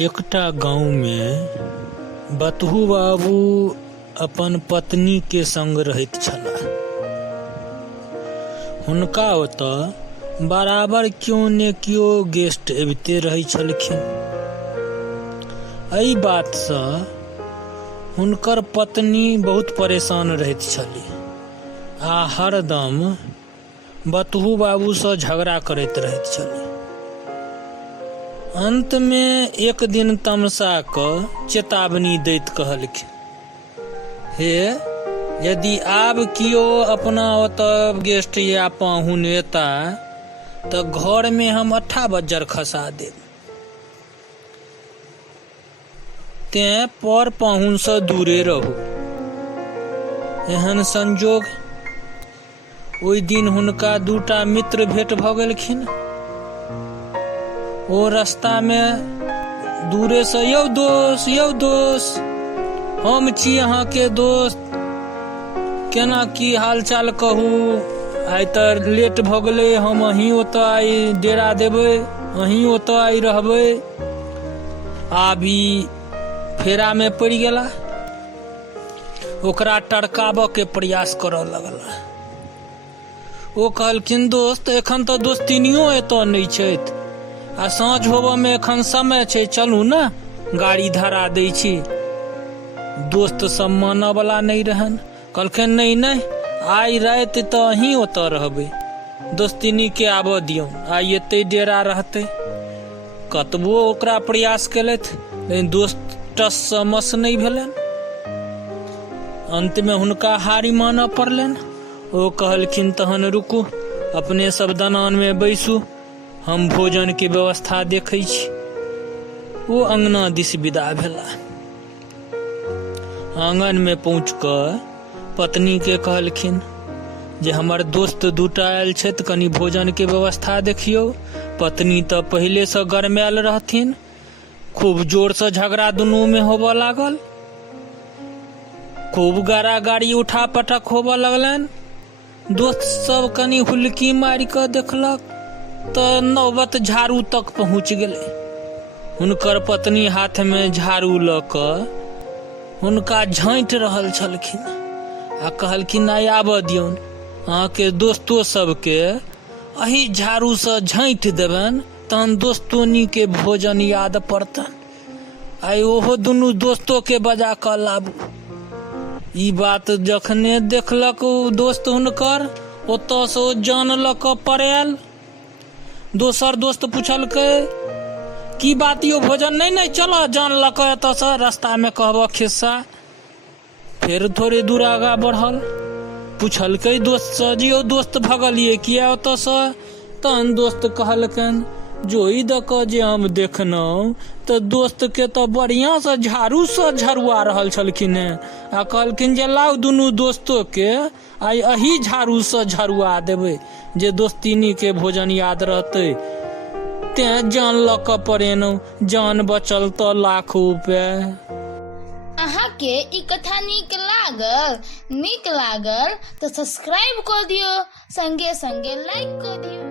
एकटा गाँव में बतहु बाबू अपन पत्नी के संग रहैत छलाह। हुनका ओतऽ बराबर क्यों ने क्यों गेस्ट अबिते रहै छलखिन। एहि बात सँ हुनकर पत्नी बहुत परेशान रहैत छलीह आ हरदम बतहु बाबू सँ झगड़ा करैत रहैत छलीह। अंत में एक दिन तमसा कऽ चेतावनी दैत कहलखिन, हे यदि आब कियो अपना ओतऽ गेस्ट या पाहुन एता तऽ घर में हम 8 बज्जर खसा देब। तें पर पाहुन सँ दूरे रहू। एहन संजोग ओहि दिन हुनका 2टा मित्र भेंट भऽ गेलखिन। ओ रास्ता में दूरे से यौ दोस्त हम छी अहाँ के दोस्त, केना की हाल चाल कहू, आइ तऽ लेट भऽ गेलै, हम अहीं ओतऽ आइ डेरा देबै, अहीं ओतऽ आइ रहबै। आबी फेरा में पड़ि गेला, ओकरा टरकाबऽ के प्रयास करऽ लगला। ओ कहलखिन, दोस्त एखन तऽ दोस्तिनियो एतऽ नहि छथि आ साँझ होबऽ में एखन समय छै, चलू ने गाड़ी धरा दै छी। दोस्त सब मानऽ वाला नहीं रहन, कहलखिन नहीं आइ राति तऽ अहीं ओतऽ रहबै, दोस्तिनी के आबऽ दियौ, आइ एते डेरा रहतै। कतबो ओकरा प्रयास केलथि लेकिन दोस्त टस सँ मस नहीं भेलनि। अंत में हुनका हारि मानऽ पड़लनि। ओ कहलखिन, तहन रुकू, अपने सब दलान में बैसू, हम भोजन के व्यवस्था देखै छी। ओ अंगना दिस विदा भेला। आंगन में पहुँच कऽ पत्नी के कहलखिन जे हमर दोस्त 2टा आयल छथि, कनि भोजन के व्यवस्था देखियौ। पत्नी तऽ पहिले से गरमायल रहथिन, खूब जोर से झगड़ा दुनू में होबऽ लागल, खूब गाड़ी उठा पटक होबऽ लगलनि। दोस्त सब कनि हुलकी मारि कऽ देखलक तऽ नौबत झाड़ू तक पहुँच गेलै। हुनकर पत्नी हाथ में झाड़ू लऽ कऽ हुनका झाँटि रहल छलखिन आ कहलखिन, आइ आबऽ दियौन, अहाँके दोस्तो सबके एही झाड़ू सँ झाँटि देबनि, तहन दोस्तोनी के भोजन याद पड़तनि। आइ ओहो दुनू दोस्तो के बजा कऽ लाबू। ई बात जखने देखलक ओ दोस्त हुनकर, ओतऽ सँ ओ जान लऽ कऽ पड़ायल। दोसर दोस्त पूछलकै, की बात यौ, भोजन नहीं चलऽ, जान लऽ कऽ एतऽ सँ, रास्ता में कहबऽ खिस्सा। फेर थोड़े दूर आगा बढ़ल, पूछलकै दोस्त सँ, जी यौ दोस्त भगलिए किया ओतऽ सँ। तहन दोस्त कहलकनि, जोई दऽ कऽ जे हम देखलहुँ तऽ दोस्त के तऽ बढ़िया से झाड़ू सँ झरुआ रहल छलखिन हेँ आ कहलखिन जे लाउ दुनू दोस्तो के आइ एही झाड़ू सँ झरुआ देबै जे दोस्तिनी के भोजन याद रहतै। तें जान लऽ कऽ पड़ेनौ, जान बचल तऽ लाख उपाय। अहाँ के ई कथा नीक लागल तऽ सब्सक्राइब कऽ दियौ, संगे संगे लाइक कऽ दियौ।